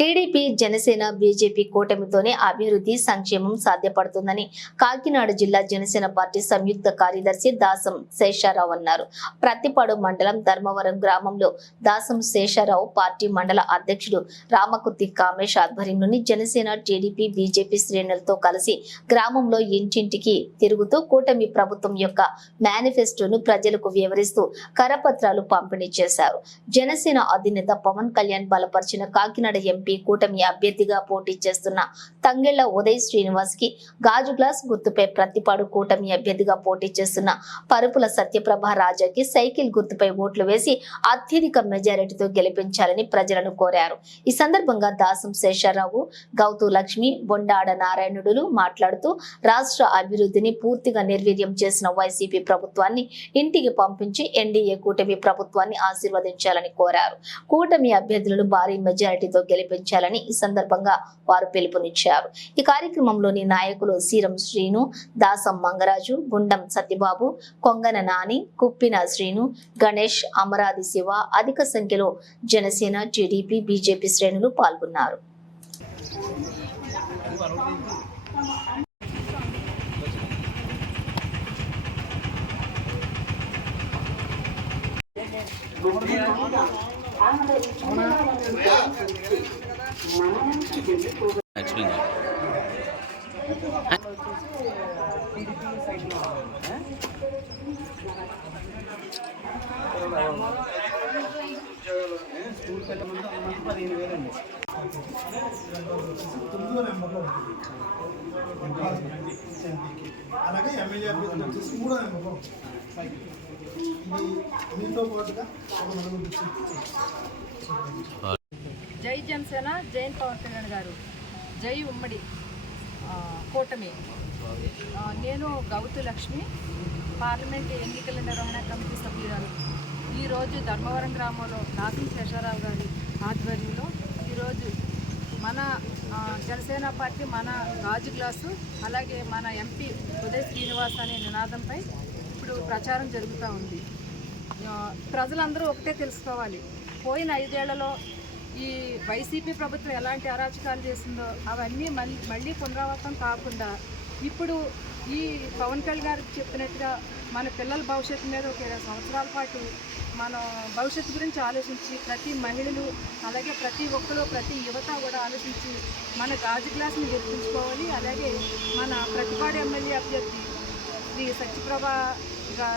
TDP Janasena BJP కూటమితోనే అభివృద్ధి సంక్షేమం సాధ్యపడుతుందని కాకినాడ జిల్లా జనసేన పార్టీ సంయుక్త కార్యదర్శి దాసం శేషారావు అన్నారు. ప్రతిపాడు మండలం ధర్మవరం గ్రామంలో దాసం శేషారావు పార్టీ మండల అధ్యక్షుడు రామకుర్తి కామేష్ ఆధ్వర్యంలోని జనసేన టీడీపీ బీజేపీ శ్రేణులతో కలిసి గ్రామంలో ఇంటింటికి తిరుగుతూ కూటమి ప్రభుత్వం యొక్క మేనిఫెస్టోను ప్రజలకు వివరిస్తూ కరపత్రాలు పంపిణీ చేశారు. జనసేన అధినేత పవన్ కళ్యాణ్ బలపరిచిన కాకినాడ ఎంపీ కూటమి అభ్యర్థిగా పోటీ చేస్తున్న తంగెళ్ళ ఉదయ్ శ్రీనివాస్కి గాజు గ్లాస్ గుర్తుపై ప్రతిపాడు కూటమి అభ్యర్థిగా పోటీ చేస్తున్న పరుపుల సత్యప్రభ రాజాకి సైకిల్ గుర్తుపై ఓట్లు వేసి అత్యధిక మెజారిటీతో గెలిపించాలని ప్రజలను కోరారు. ఈ సందర్భంగా దాసం శేషారావు గౌతు లక్ష్మి బొండాడ నారాయణుడులు మాట్లాడుతూ రాష్ట్ర అభివృద్ధిని పూర్తిగా నిర్వీర్యం చేసిన వైసీపీ ప్రభుత్వాన్ని ఇంటికి పంపించి ఎన్డీఏ కూటమి ప్రభుత్వాన్ని ఆశీర్వదించాలని కోరారు. కూటమి అభ్యర్థులను భారీ మెజారిటీతో గెలిపించాలని ఈ సందర్భంగా వారు పిలుపునిచ్చారు. ఈ కార్యక్రమంలోని నాయకులు సీరం శ్రీను దాసం మంగరాజు గుండం సత్యబాబు కొంగన నాని కుప్పిన శ్రీను గణేష్ అమరాది శివ అధిక సంఖ్యలో జనసేన టీడీపీ బీజేపీ శ్రేణులు పాల్గొన్నారు. లక్ష్మి అలాగే ఎమ్మెల్యే అభ్యర్థులు వచ్చేసి మూడో నెంబర్లో ఇది పాటుగా ఒక నలుగురు జై జనసేన జైన్ పవన్ కళ్యాణ్ గారు. జై ఉమ్మడి కూటమి. నేను గౌతు లక్ష్మి పార్లమెంట్ ఎన్నికల నిర్వహణ కమిటీ సభ్యురాలు. ఈరోజు ధర్మవరం గ్రామంలో నాగం శేషారావు గారి ఆధ్వర్యంలో ఈరోజు మన జనసేన పార్టీ మన గాజు గ్లాసు అలాగే మన ఎంపీ ఉదయ్ శ్రీనివాస్ అనే నినాదంపై ఇప్పుడు ప్రచారం జరుగుతూ ఉంది. ప్రజలందరూ ఒకటే తెలుసుకోవాలి. పోయిన ఐదేళ్ళలో ఈ వైసీపీ ప్రభుత్వం ఎలాంటి అరాచకాలు చేసిందో అవన్నీ మళ్ళీ మళ్ళీ పునరావృతం కాకుండా ఇప్పుడు ఈ పవన్ కళ్యాణ్ గారికి చెప్పినట్టుగా మన పిల్లల భవిష్యత్తు మీద ఒక ఇరవై సంవత్సరాల పాటు మనం భవిష్యత్తు గురించి ఆలోచించి ప్రతి మహిళలు అలాగే ప్రతి ఒక్కరు ప్రతి యువత కూడా ఆలోచించి మన గాజు గ్లాస్ని గెలిపించుకోవాలి అలాగే మన ప్రతిపాడు ఎమ్మెల్యే అభ్యర్థి శ్రీ సత్యప్రభ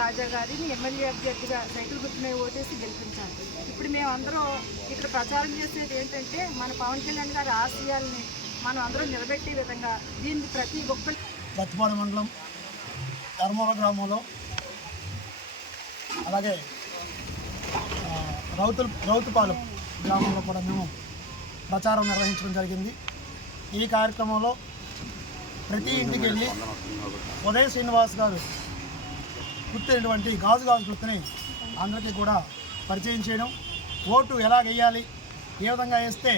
రాజా గారిని ఎమ్మెల్యే అభ్యర్థిగా సైకిల్ గుర్తుమే ఓటేసి గెలిపించాలి ఇప్పుడు మేము ఇక్కడ ప్రచారం చేసేది ఏంటంటే మన పవన్ కళ్యాణ్ గారి ఆశయాల్ని మనం అందరం నిలబెట్టే విధంగా దీన్ని ప్రతి ఒక్కరు సత్యపాడు మండలం ధర్మవర గ్రామంలో అలాగే రౌతు రౌతుపాలెం గ్రామంలో కూడా మేము ప్రచారం నిర్వహించడం జరిగింది. ఈ కార్యక్రమంలో ప్రతి ఇంటికి వెళ్ళి ఉదయ శ్రీనివాస్ గారు గుర్తైనటువంటి గాజు గాజు గుర్తుని అందరికీ కూడా పరిచయం చేయడం. ఓటు ఎలా వేయాలి ఏ విధంగా వేస్తే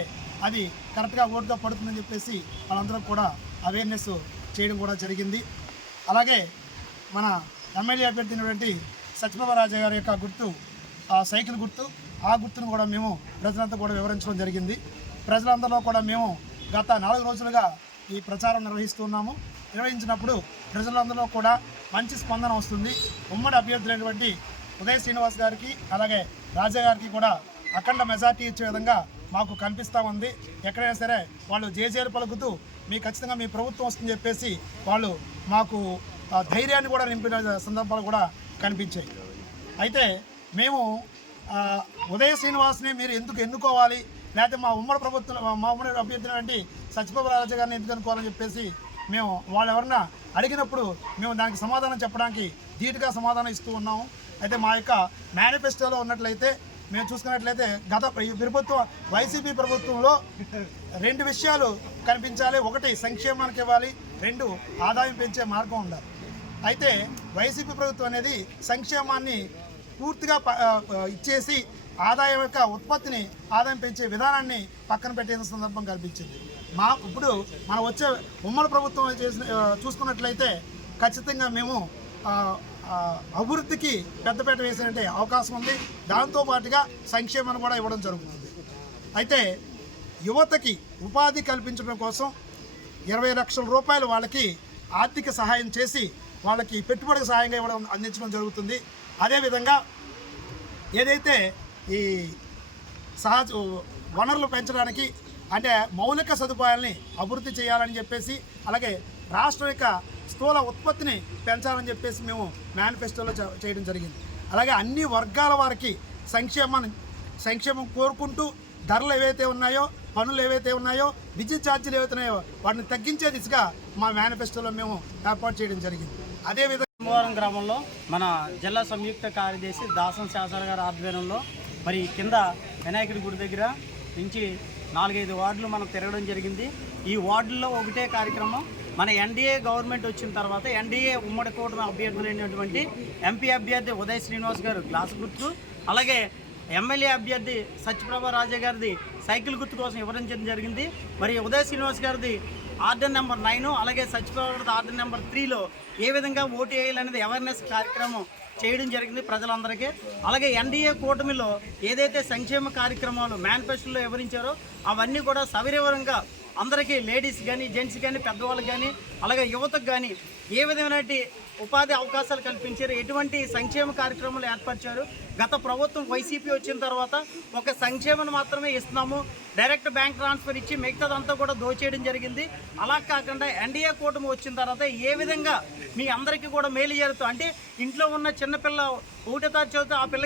అది కరెక్ట్గా ఓటుగా పడుతుందని చెప్పేసి వాళ్ళందరూ కూడా అవేర్నెస్ చేయడం కూడా జరిగింది. అలాగే మన ఎమ్మెల్యే అభ్యర్థి అయినటువంటి సత్యబాబరాజు గారి యొక్క గుర్తు ఆ సైకిల్ గుర్తు ఆ గుర్తును కూడా మేము ప్రజలంతా కూడా వివరించడం జరిగింది. ప్రజలందరిలో కూడా మేము గత నాలుగు రోజులుగా ఈ ప్రచారం నిర్వహిస్తున్నాము నిర్వహించినప్పుడు ప్రజలందరూ కూడా మంచి స్పందన వస్తుంది. ఉమ్మడి అభ్యర్థులైనటువంటి ఉదయ్ శ్రీనివాస్ గారికి అలాగే రాజా గారికి కూడా అఖండ మెజార్టీ ఇచ్చే విధంగా మాకు కనిపిస్తూ ఉంది. ఎక్కడైనా సరే వాళ్ళు జేజేలు పలుకుతూ మీ ఖచ్చితంగా మీ ప్రభుత్వం వస్తుందని చెప్పేసి వాళ్ళు మాకు ధైర్యాన్ని కూడా నింపిన సందర్భాలు కూడా కనిపించాయి. అయితే మేము ఉదయ శ్రీనివాస్ని మీరు ఎందుకు ఎన్నుకోవాలి? లేకపోతే మా ఉమ్మడి ప్రభుత్వం మా ఉమ్మడి అభ్యర్థి సత్యబాబు రాజా గారిని ఎందుకు అనుకోవాలని చెప్పేసి మేము వాళ్ళు ఎవరన్నా అడిగినప్పుడు మేము దానికి సమాధానం చెప్పడానికి ధీటుగా సమాధానం ఇస్తూ ఉన్నాము. అయితే మా యొక్క మేనిఫెస్టోలో ఉన్నట్లయితే మేము చూసుకున్నట్లయితే గత ప్రభుత్వం వైసీపీ ప్రభుత్వంలో రెండు విషయాలు కనిపించాలి. ఒకటి సంక్షేమానికి ఇవ్వాలి. రెండు ఆదాయం పెంచే మార్గం ఉండాలి. అయితే వైసీపీ ప్రభుత్వం అనేది సంక్షేమాన్ని పూర్తిగా ప- ఇచ్చేసి ఆదాయం యొక్క ఉత్పత్తిని ఆదాయం పెంచే విధానాన్ని పక్కన పెట్టేసిన సందర్భం కనిపించింది మా ఇప్పుడు మనం వచ్చే ఉమ్మడి ప్రభుత్వం చేసిన చూసుకున్నట్లయితే ఖచ్చితంగా మేము అభివృద్ధికి పెద్దపీట వేసినట్టే అవకాశం ఉంది. దాంతో పాటుగా సంక్షేమాన్ని కూడా ఇవ్వడం జరుగుతుంది. అయితే యువతకి ఉపాధి కల్పించడం కోసం ఇరవై లక్షల రూపాయలు వాళ్ళకి ఆర్థిక సహాయం చేసి వాళ్ళకి పెట్టుబడి సహాయంగా ఇవ్వడం అందించడం జరుగుతుంది. అదేవిధంగా ఏదైతే ఈ సహజ వనరులు పెంచడానికి అంటే మౌలిక సదుపాయాల్ని అభివృద్ధి చేయాలని చెప్పేసి అలాగే రాష్ట్రం యొక్క స్థూల ఉత్పత్తిని పెంచాలని చెప్పేసి మేము మేనిఫెస్టోలో చేయడం జరిగింది. అలాగే అన్ని వర్గాల వారికి సంక్షేమాన్ని సంక్షేమం కోరుకుంటూ ధరలు ఏవైతే ఉన్నాయో పనులు ఏవైతే ఉన్నాయో విద్యుత్ ఛార్జీలు ఏవైతే ఉన్నాయో వాటిని తగ్గించే దిశగా మా మేనిఫెస్టోలో మేము ఏర్పాటు చేయడం జరిగింది. అదేవిధంగా భీమవరం గ్రామంలో మన జిల్లా సంయుక్త కార్యదర్శి దాసం శాసన గారి ఆధ్వర్యంలో మరి కింద వినాయకుడి గుడి దగ్గర నుంచి నాలుగైదు వార్డులు మనం తిరగడం జరిగింది. ఈ వార్డుల్లో ఒకటే కార్యక్రమం మన ఎన్డీఏ గవర్నమెంట్ వచ్చిన తర్వాత ఎన్డీఏ ఉమ్మడి కూటమి అభ్యర్థులైనటువంటి ఎంపీ అభ్యర్థి ఉదయ్ శ్రీనివాస్ గారు గ్లాస్ గుర్తు అలాగే ఎమ్మెల్యే అభ్యర్థి సత్యప్రభ రాజా గారిది సైకిల్ గుర్తు కోసం వివరించడం జరిగింది. మరి ఉదయ శ్రీనివాస్ గారిది ఆర్డర్ నెంబర్ నైన్ అలాగే సచివాలయ ఆర్డర్ నెంబర్ త్రీలో ఏ విధంగా ఓటు వేయాలనేది అవేర్నెస్ కార్యక్రమం చేయడం జరిగింది ప్రజలందరికీ. అలాగే ఎన్డీఏ కూటమిలో ఏదైతే సంక్షేమ కార్యక్రమాలు మేనిఫెస్టోలో వివరించారో అవన్నీ కూడా సవివరంగా అందరికీ లేడీస్ కానీ జెంట్స్ కానీ పెద్దవాళ్ళు కానీ అలాగే యువతకు కానీ ఏ విధమైన ఉపాధి అవకాశాలు కల్పించారు? ఎటువంటి సంక్షేమ కార్యక్రమాలు ఏర్పరిచారు? గత ప్రభుత్వం వైసీపీ వచ్చిన తర్వాత ఒక సంక్షేమను మాత్రమే ఇస్తున్నాము. డైరెక్ట్ బ్యాంక్ ట్రాన్స్ఫర్ ఇచ్చి మిగతాదంతా కూడా దోచేయడం జరిగింది. అలా కాకుండా ఎన్డీఏ కూటమి వచ్చిన తర్వాత ఏ విధంగా మీ అందరికీ కూడా మేలు జరుగుతుంది అంటే ఇంట్లో ఉన్న చిన్నపిల్ల ఒకటో తారీఖు చదివితే ఆ పిల్ల